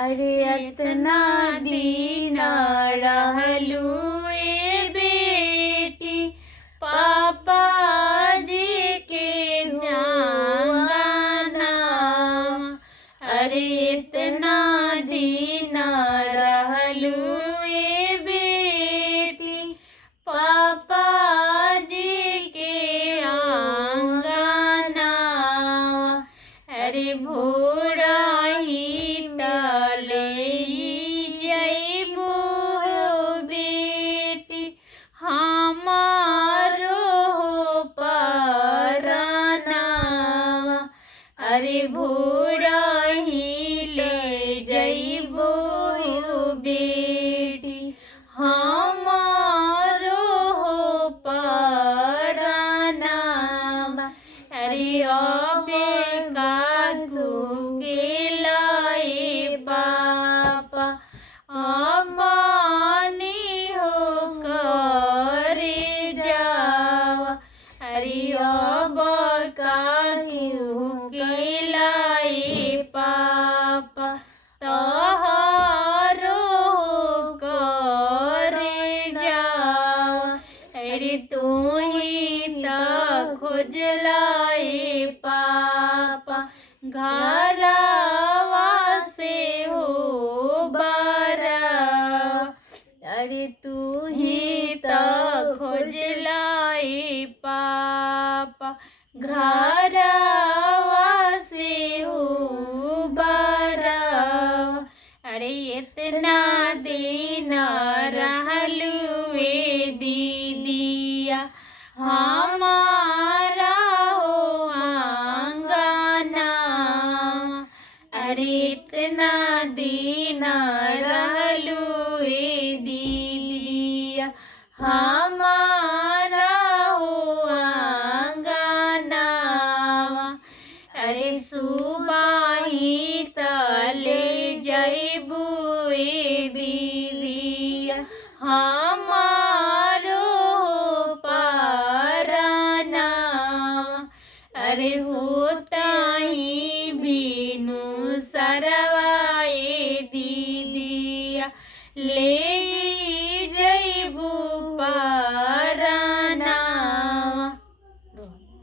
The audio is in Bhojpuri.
अरे अतना दीना रहलू ए बेटी, पापा जी के जाना। अरे इतना दीना रहलू ए बेटी, पापा जी के आंगना। अरे भोरा ही बेटी हमारो परना। अरे भोरा ही ले जइबो बेटी हमारो परना। अरे अबे काकू के लाए पापा अमानी हो करे जावा। अरे अब काकू के लाए पापा तहारो करे जावा। अरे तू ही त खोजलाए पापा घरवा से हो बारा। अरे तू ही त खोजलाए पापा घरवा से हो बारा। अरे इतना दिन रहलू ए दीदिया हमारा हो आंगना। अरे इतना दिन रहलू ए दीदिया हमारा हो आंगना। अरे सुबह ही तले जइबू ए दीदिया हमारो परना। अरे होता ही बीनू सरवाए दीदिया ले